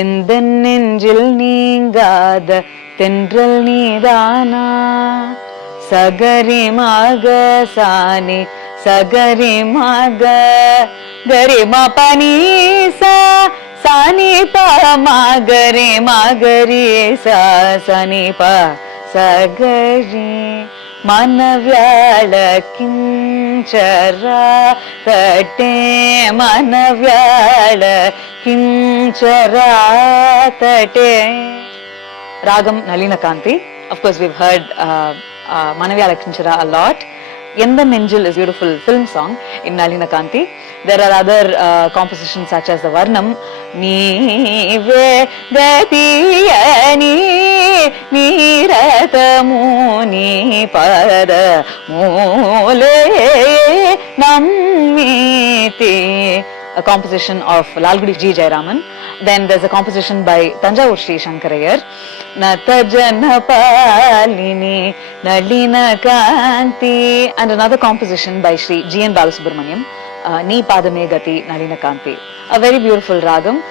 எந்த நெஞ்சில் நீங்காத தென்றல் நீதானா சகரி மக சானி சகரி மக கரி மபனி சானி ப மகரி மகரி சானி ப சகரி மனவ்யாள கிஞ்சரா தட்டே மனவ்யாள கிஞ்சரா தட்டே. Ragam Nalina Kanti. Of course, we've heard Manavyala Kinchara a lot. Yenda Nenjil is a beautiful film song in Nalina Kanti. There are other compositions such as the Varnam. Neeve Gatiyani Niratamuni Pada Mole Nammiti, a composition of Lalgudi G. Jayaraman. Then there's a composition by Tanjavur Sri Shankarayar. Natajana Palini Nalina Kanti, and another composition by Sri G. N. Balasubramaniam, Ni Padame Gati Nalina Kanti. A very beautiful ragam.